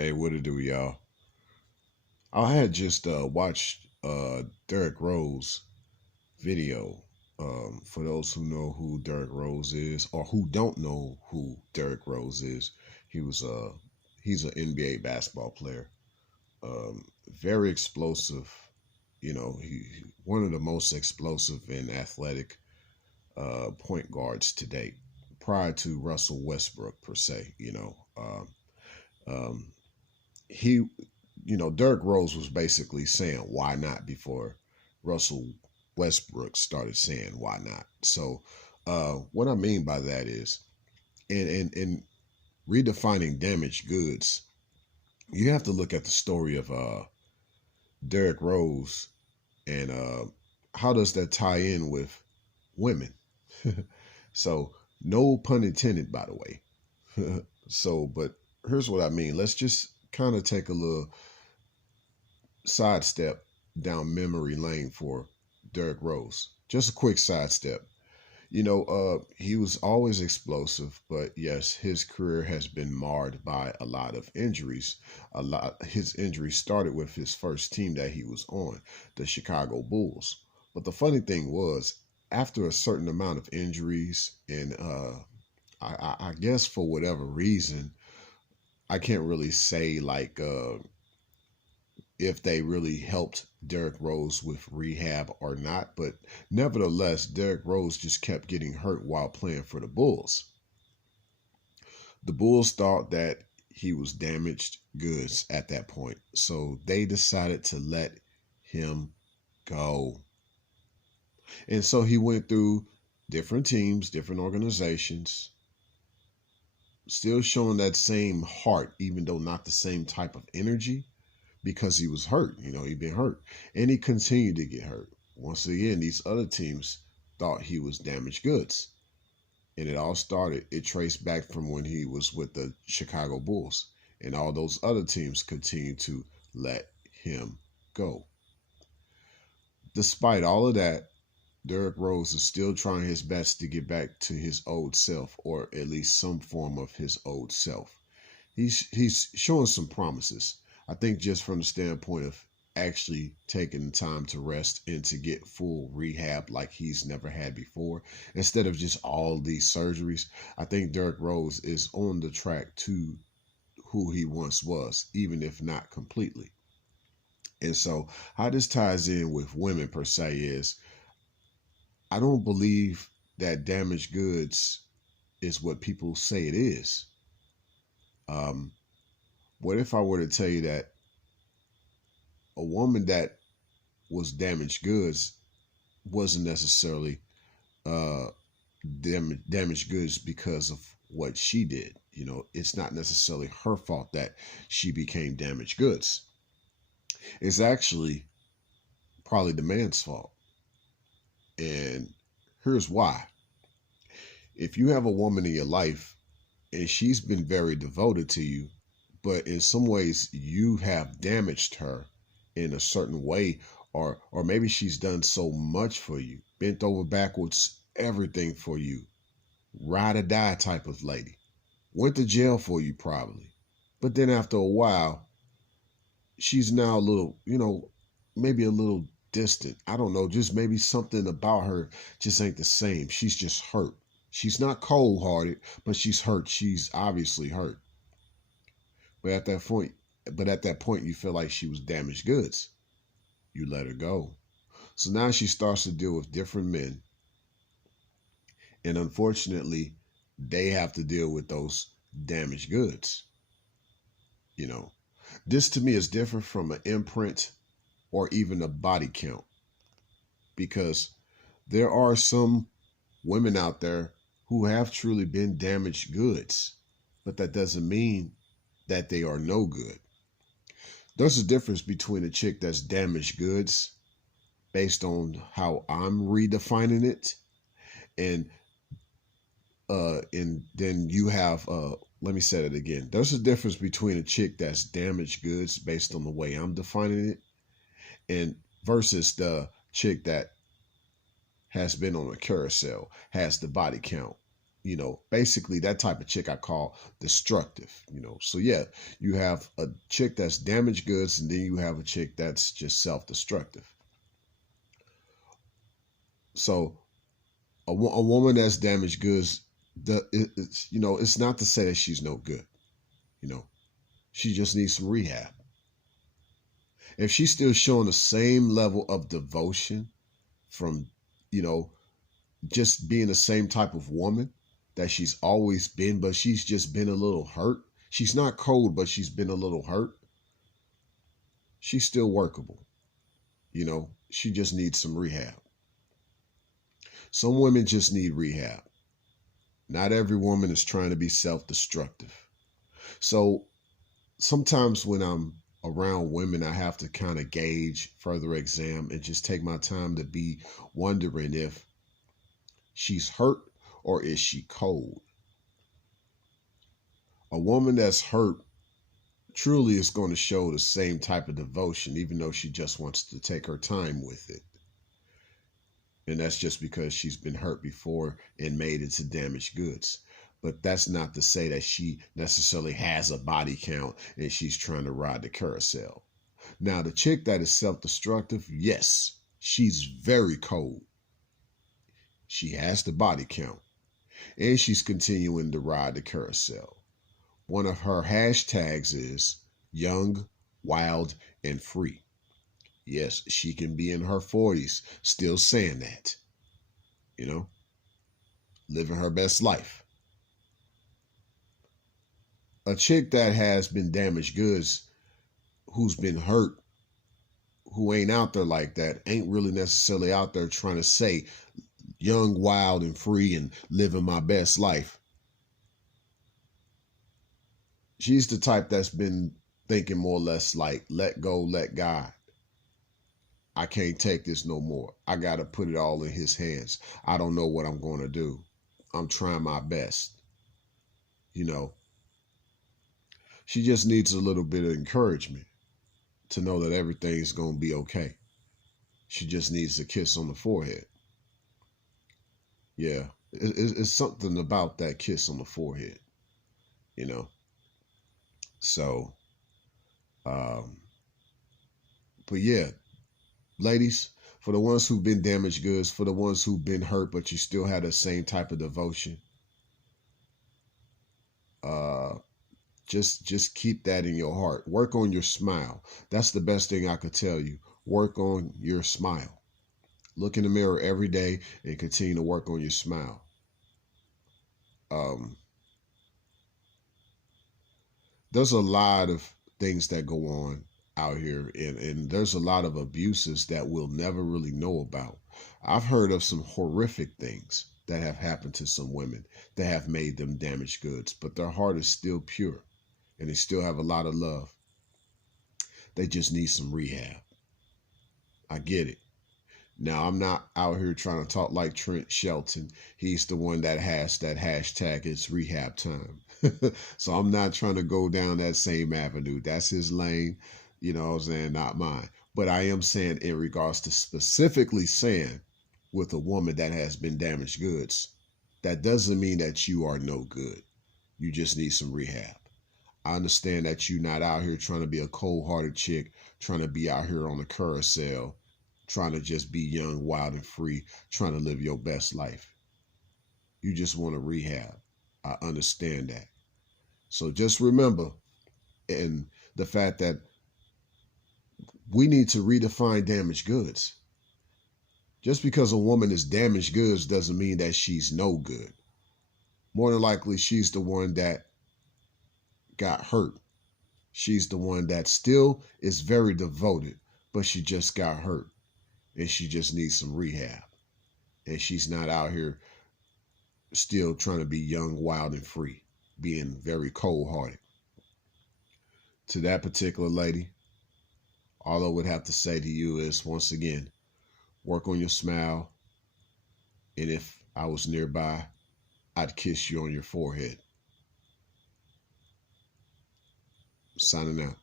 Hey, what it do, y'all? I had just watched Derrick Rose video. For those who know who Derrick Rose is, or who don't know who Derrick Rose is, he was he's an NBA basketball player. Very explosive. One of the most explosive and athletic point guards to date, prior to Russell Westbrook per se. Um, he Derrick Rose was basically saying why not before Russell Westbrook started saying why not. So what I mean by that is in redefining damaged goods, you have to look at the story of Derrick Rose and how does that tie in with women? So no pun intended, by the way. But here's what I mean. Let's just kind of take a little sidestep down memory lane for Derrick Rose. Just a quick sidestep. He was always explosive, but yes, his career has been marred by a lot of injuries. His injuries started with his first team that he was on, the Chicago Bulls. But the funny thing was, after a certain amount of injuries, and I guess for whatever reason, I can't really say like if they really helped Derrick Rose with rehab or not, but nevertheless, Derrick Rose just kept getting hurt while playing for the Bulls. The Bulls thought that he was damaged goods at that point, so they decided to let him go. And so he went through different teams, different organizations, still showing that same heart, even though not the same type of energy because he was hurt. He'd been hurt. And he continued to get hurt. Once again, these other teams thought he was damaged goods. And it traced back from when he was with the Chicago Bulls. And all those other teams continued to let him go. Despite all of that, Derrick Rose is still trying his best to get back to his old self, or at least some form of his old self. He's showing some promises. I think just from the standpoint of actually taking the time to rest and to get full rehab like he's never had before, instead of just all these surgeries, I think Derrick Rose is on the track to who he once was, even if not completely. And so, how this ties in with women per se is I don't believe that damaged goods is what people say it is. Um, what if I were to tell you that a woman that was damaged goods wasn't necessarily uh, damaged goods because of what she did? It's not necessarily her fault that she became damaged goods. It's actually probably the man's fault. And here's why. If you have a woman in your life and she's been very devoted to you, but in some ways you have damaged her in a certain way, or maybe she's done so much for you, bent over backwards, everything for you, ride or die type of lady, went to jail for you probably, but then after a while she's now a little, maybe a little distant. I don't know, just maybe something about her just ain't the same. She's just hurt. She's not cold hearted, but she's hurt. She's obviously hurt. But at that point, you feel like she was damaged goods. You let her go. So now she starts to deal with different men. And unfortunately, they have to deal with those damaged goods. You know, this to me is different from an imprint or even a body count, because there are some women out there who have truly been damaged goods, but that doesn't mean that they are no good. There's a difference between a chick that's damaged goods based on how I'm redefining it, and then you have let me say it again. There's a difference between a chick that's damaged goods based on the way I'm defining it, and versus the chick that has been on a carousel, has the body count. Basically that type of chick I call destructive. So yeah, you have a chick that's damaged goods, and then you have a chick that's just self-destructive. So a woman that's damaged goods, it's not to say that she's no good. You know, she just needs some rehab. If she's still showing the same level of devotion from, you know, just being the same type of woman that she's always been, but she's just been a little hurt. She's not cold, but she's been a little hurt. She's still workable. She just needs some rehab. Some women just need rehab. Not every woman is trying to be self-destructive. So sometimes when I'm around women, I have to kind of gauge, further exam, and just take my time to be wondering if she's hurt or is she cold. A woman that's hurt truly is going to show the same type of devotion, even though she just wants to take her time with it. And that's just because she's been hurt before and made it to damaged goods. But that's not to say that she necessarily has a body count and she's trying to ride the carousel. Now, the chick that is self-destructive, yes, she's very cold. She has the body count and she's continuing to ride the carousel. One of her hashtags is young, wild, and free. Yes, she can be in her 40s still saying that, living her best life. A chick that has been damaged goods, who's been hurt, who ain't out there like that, ain't really necessarily out there trying to say young, wild, and free and living my best life. She's the type that's been thinking more or less like, let go, let God. I can't take this no more. I got to put it all in his hands. I don't know what I'm going to do. I'm trying my best. She just needs a little bit of encouragement to know that everything's going to be okay. She just needs a kiss on the forehead. Yeah, it's something about that kiss on the forehead, So, but yeah, ladies, for the ones who've been damaged goods, for the ones who've been hurt, but you still had the same type of devotion, just keep that in your heart. Work on your smile. That's the best thing I could tell you. Work on your smile. Look in the mirror every day and continue to work on your smile. There's a lot of things that go on out here, and there's a lot of abuses that we'll never really know about. I've heard of some horrific things that have happened to some women that have made them damaged goods, but their heart is still pure and they still have a lot of love. They just need some rehab. I get it. Now, I'm not out here trying to talk like Trent Shelton. He's the one that has that hashtag, it's rehab time. So I'm not trying to go down that same avenue. That's his lane, not mine. But I am saying, in regards to specifically saying with a woman that has been damaged goods, that doesn't mean that you are no good. You just need some rehab. I understand that you're not out here trying to be a cold-hearted chick, trying to be out here on the carousel, trying to just be young, wild, and free, trying to live your best life. You just want to rehab. I understand that. So just remember, and the fact that we need to redefine damaged goods. Just because a woman is damaged goods doesn't mean that she's no good. More than likely, she's the one that got hurt. She's the one that still is very devoted, but she just got hurt. And she just needs some rehab. And she's not out here still trying to be young, wild, and free, being very cold-hearted. To that particular lady, all I would have to say to you is, once again, work on your smile. And if I was nearby, I'd kiss you on your forehead. Signing out.